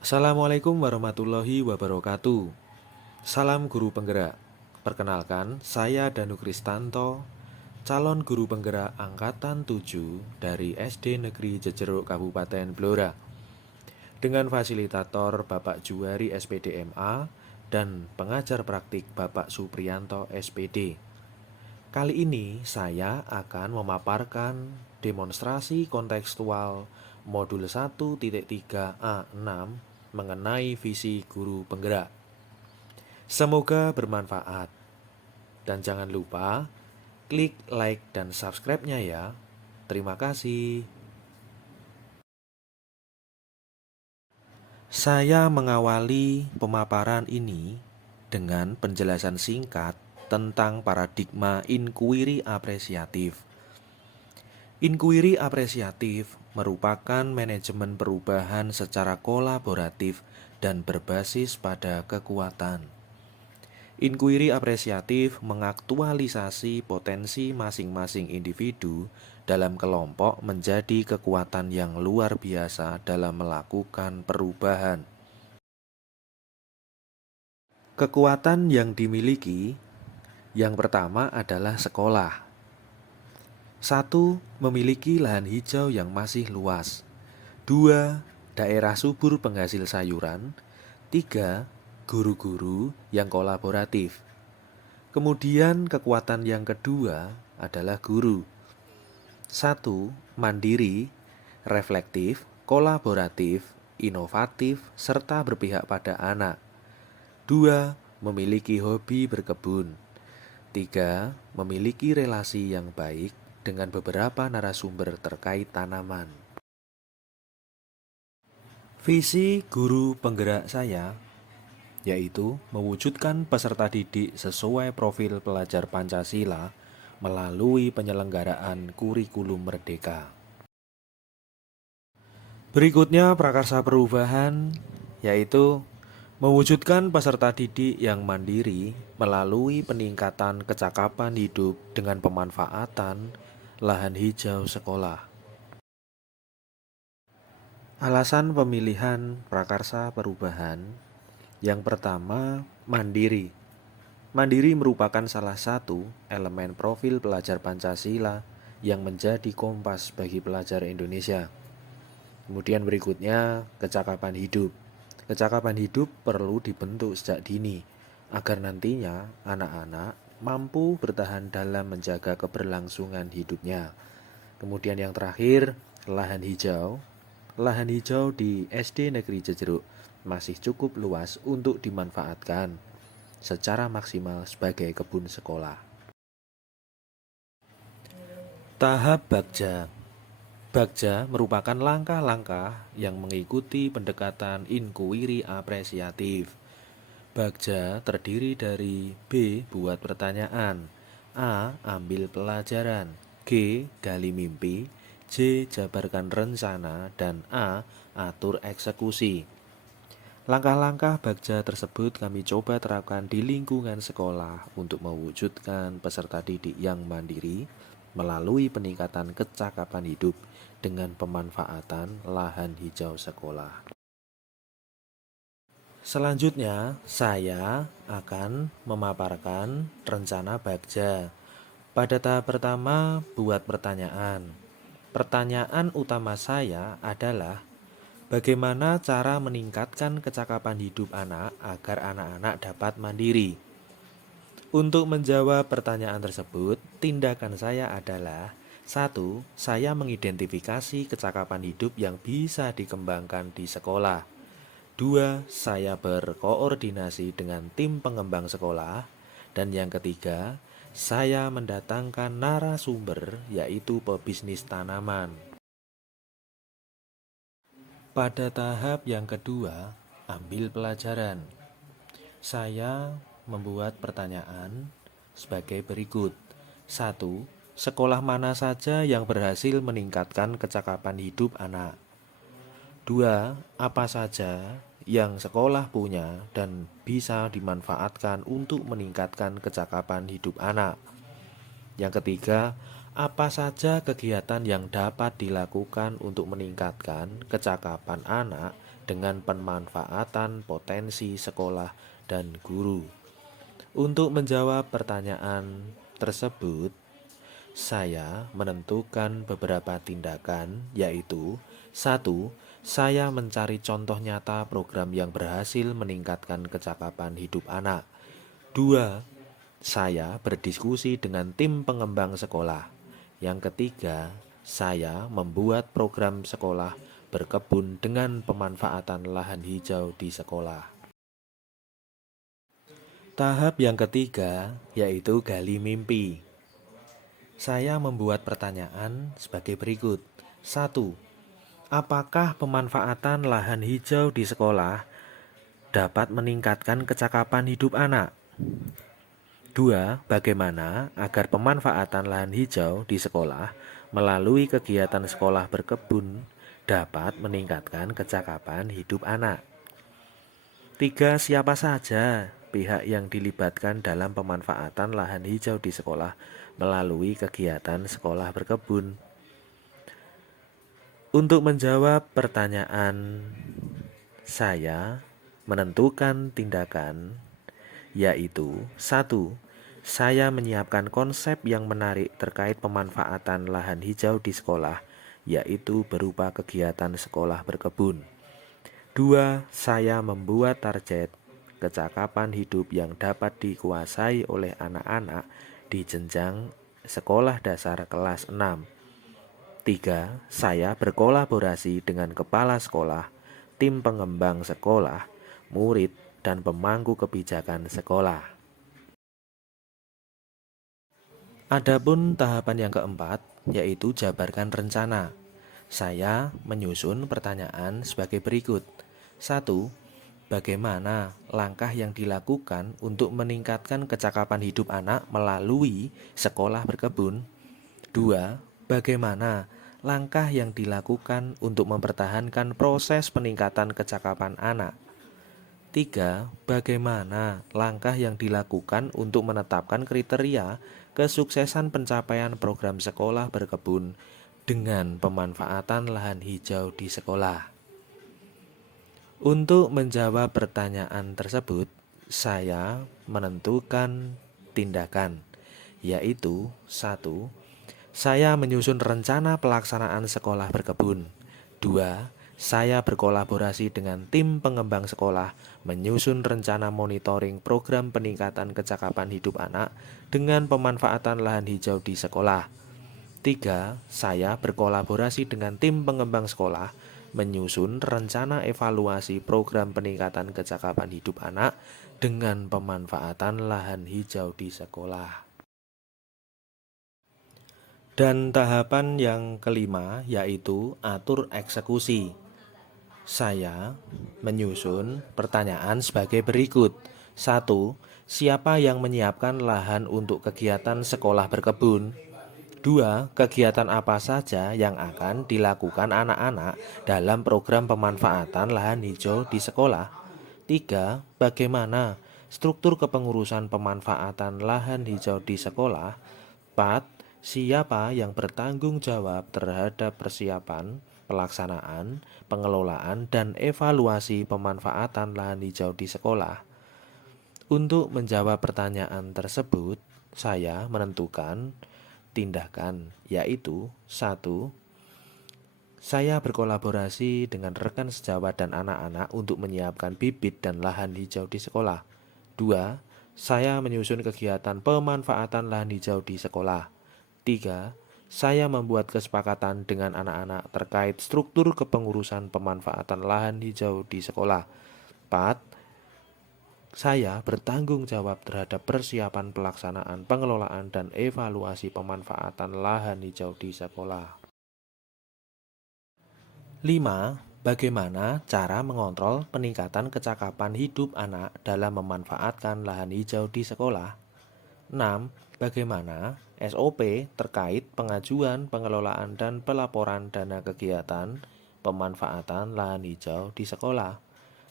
Assalamualaikum warahmatullahi wabarakatuh. Salam guru penggerak. Perkenalkan, saya Danu Kristanto, calon guru penggerak angkatan 7 dari SD Negeri Jejeruk Kabupaten Blora. Dengan fasilitator Bapak Juwari SPDMA dan pengajar praktik Bapak Supriyanto SPD. Kali ini saya akan memaparkan demonstrasi kontekstual modul 1.3A6 mengenai visi guru penggerak. Semoga bermanfaat. Dan jangan lupa klik like dan subscribe-nya ya. Terima kasih. Saya mengawali pemaparan ini dengan penjelasan singkat tentang paradigma inquiry apresiatif. Inquiry apresiatif merupakan manajemen perubahan secara kolaboratif dan berbasis pada kekuatan. Inquiry apresiatif mengaktualisasi potensi masing-masing individu dalam kelompok menjadi kekuatan yang luar biasa dalam melakukan perubahan. Kekuatan yang dimiliki yang pertama adalah sekolah. 1. Memiliki lahan hijau yang masih luas. 2. Daerah subur penghasil sayuran. 3. Guru-guru yang kolaboratif. Kemudian kekuatan yang kedua adalah guru. 1. Mandiri, reflektif, kolaboratif, inovatif, serta berpihak pada anak. 2. Memiliki hobi berkebun. 3. Memiliki relasi yang baik dengan beberapa narasumber terkait tanaman. Visi guru penggerak saya yaitu mewujudkan peserta didik sesuai profil pelajar Pancasila melalui penyelenggaraan kurikulum merdeka. Berikutnya prakarsa perubahan yaitu mewujudkan peserta didik yang mandiri melalui peningkatan kecakapan hidup dengan pemanfaatan lahan hijau sekolah. Alasan pemilihan prakarsa perubahan yang pertama, mandiri. Mandiri merupakan salah satu elemen profil pelajar Pancasila yang menjadi kompas bagi pelajar Indonesia. Kemudian berikutnya, kecakapan hidup. Kecakapan hidup perlu dibentuk sejak dini agar nantinya anak-anak mampu bertahan dalam menjaga keberlangsungan hidupnya. Kemudian yang terakhir, lahan hijau. Lahan hijau di SD Negeri Jejeruk masih cukup luas untuk dimanfaatkan secara maksimal sebagai kebun sekolah. Tahap Bagja. Bagja merupakan langkah-langkah yang mengikuti pendekatan inquiry apresiatif. Bagja terdiri dari B. Buat pertanyaan, A. Ambil pelajaran, G. Gali mimpi, C. Jabarkan rencana, dan A. Atur eksekusi. Langkah-langkah Bagja tersebut kami coba terapkan di lingkungan sekolah untuk mewujudkan peserta didik yang mandiri melalui peningkatan kecakapan hidup dengan pemanfaatan lahan hijau sekolah. Selanjutnya, saya akan memaparkan rencana Bagja. Pada tahap pertama, buat pertanyaan. Pertanyaan utama saya adalah bagaimana cara meningkatkan kecakapan hidup anak agar anak-anak dapat mandiri? Untuk menjawab pertanyaan tersebut, tindakan saya adalah 1. Saya mengidentifikasi kecakapan hidup yang bisa dikembangkan di sekolah. 2. Saya berkoordinasi dengan tim pengembang sekolah. Dan yang ketiga, saya mendatangkan narasumber yaitu pebisnis tanaman. Pada tahap yang kedua, ambil pelajaran. Saya membuat pertanyaan sebagai berikut. 1. Sekolah mana saja yang berhasil meningkatkan kecakapan hidup anak? 2. Apa saja yang sekolah punya dan bisa dimanfaatkan untuk meningkatkan kecakapan hidup anak? Yang ketiga, apa saja kegiatan yang dapat dilakukan untuk meningkatkan kecakapan anak dengan pemanfaatan potensi sekolah dan guru. Untuk menjawab pertanyaan tersebut, saya menentukan beberapa tindakan, yaitu: 1. Saya mencari contoh nyata program yang berhasil meningkatkan kecakapan hidup anak. 2. Saya berdiskusi dengan tim pengembang sekolah. Yang ketiga, saya membuat program sekolah berkebun dengan pemanfaatan lahan hijau di sekolah. Tahap yang ketiga yaitu gali mimpi. Saya membuat pertanyaan sebagai berikut. 1. Apakah pemanfaatan lahan hijau di sekolah dapat meningkatkan kecakapan hidup anak? 2. Bagaimana agar pemanfaatan lahan hijau di sekolah melalui kegiatan sekolah berkebun dapat meningkatkan kecakapan hidup anak? 3. Siapa saja pihak yang dilibatkan dalam pemanfaatan lahan hijau di sekolah melalui kegiatan sekolah berkebun? Untuk menjawab pertanyaan, saya menentukan tindakan, yaitu: 1. Saya menyiapkan konsep yang menarik terkait pemanfaatan lahan hijau di sekolah, yaitu berupa kegiatan sekolah berkebun. 2. Saya membuat target kecakapan hidup yang dapat dikuasai oleh anak-anak di jenjang sekolah dasar kelas 6. 3. Saya berkolaborasi dengan kepala sekolah, tim pengembang sekolah, murid, dan pemangku kebijakan sekolah. Adapun tahapan yang keempat, yaitu jabarkan rencana. Saya menyusun pertanyaan sebagai berikut. 1. Bagaimana langkah yang dilakukan untuk meningkatkan kecakapan hidup anak melalui sekolah berkebun? 2. Bagaimana langkah yang dilakukan untuk mempertahankan proses peningkatan kecakapan anak? 3. Bagaimana langkah yang dilakukan untuk menetapkan kriteria kesuksesan pencapaian program sekolah berkebun dengan pemanfaatan lahan hijau di sekolah? Untuk menjawab pertanyaan tersebut, saya menentukan tindakan, yaitu: 1. Saya menyusun rencana pelaksanaan sekolah berkebun. 2. Saya berkolaborasi dengan tim pengembang sekolah menyusun rencana monitoring program peningkatan kecakapan hidup anak dengan pemanfaatan lahan hijau di sekolah. 3. Saya berkolaborasi dengan tim pengembang sekolah menyusun rencana evaluasi program peningkatan kecakapan hidup anak dengan pemanfaatan lahan hijau di sekolah. Dan tahapan yang kelima yaitu atur eksekusi. Saya menyusun pertanyaan sebagai berikut. 1. Siapa yang menyiapkan lahan untuk kegiatan sekolah berkebun? 2. Kegiatan apa saja yang akan dilakukan anak-anak dalam program pemanfaatan lahan hijau di sekolah? 3. Bagaimana struktur kepengurusan pemanfaatan lahan hijau di sekolah? 4. Siapa yang bertanggung jawab terhadap persiapan, pelaksanaan, pengelolaan, dan evaluasi pemanfaatan lahan hijau di sekolah? Untuk menjawab pertanyaan tersebut, saya menentukan tindakan, yaitu: 1. Saya berkolaborasi dengan rekan sejawat dan anak-anak untuk menyiapkan bibit dan lahan hijau di sekolah. 2. Saya menyusun kegiatan pemanfaatan lahan hijau di sekolah. 3. Saya membuat kesepakatan dengan anak-anak terkait struktur kepengurusan pemanfaatan lahan hijau di sekolah. 4. Saya bertanggung jawab terhadap persiapan pelaksanaan, pengelolaan, dan evaluasi pemanfaatan lahan hijau di sekolah. 5. Bagaimana cara mengontrol peningkatan kecakapan hidup anak dalam memanfaatkan lahan hijau di sekolah? 6. Bagaimana SOP terkait pengajuan, pengelolaan, dan pelaporan dana kegiatan pemanfaatan lahan hijau di sekolah?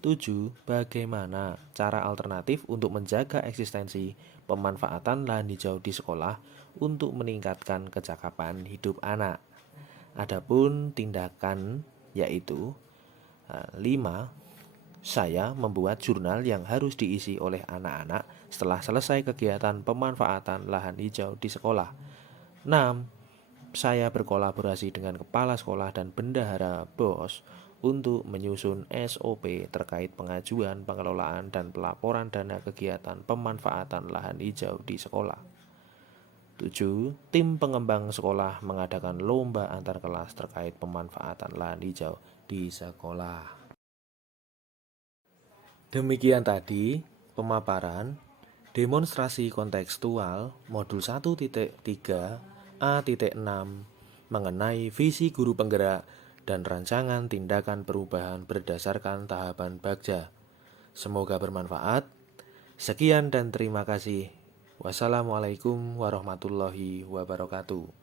7. Bagaimana cara alternatif untuk menjaga eksistensi pemanfaatan lahan hijau di sekolah untuk meningkatkan kecakapan hidup anak? Adapun tindakan yaitu 5. Saya membuat jurnal yang harus diisi oleh anak-anak setelah selesai kegiatan pemanfaatan lahan hijau di sekolah. 6. Saya berkolaborasi dengan kepala sekolah dan bendahara BOS untuk menyusun SOP terkait pengajuan, pengelolaan, dan pelaporan dana kegiatan pemanfaatan lahan hijau di sekolah. 7. Tim pengembang sekolah mengadakan lomba antar kelas terkait pemanfaatan lahan hijau di sekolah. Demikian tadi pemaparan demonstrasi kontekstual modul 1.3 A.6 mengenai visi guru penggerak dan rancangan tindakan perubahan berdasarkan tahapan Bagja. Semoga bermanfaat. Sekian dan terima kasih. Wassalamualaikum warahmatullahi wabarakatuh.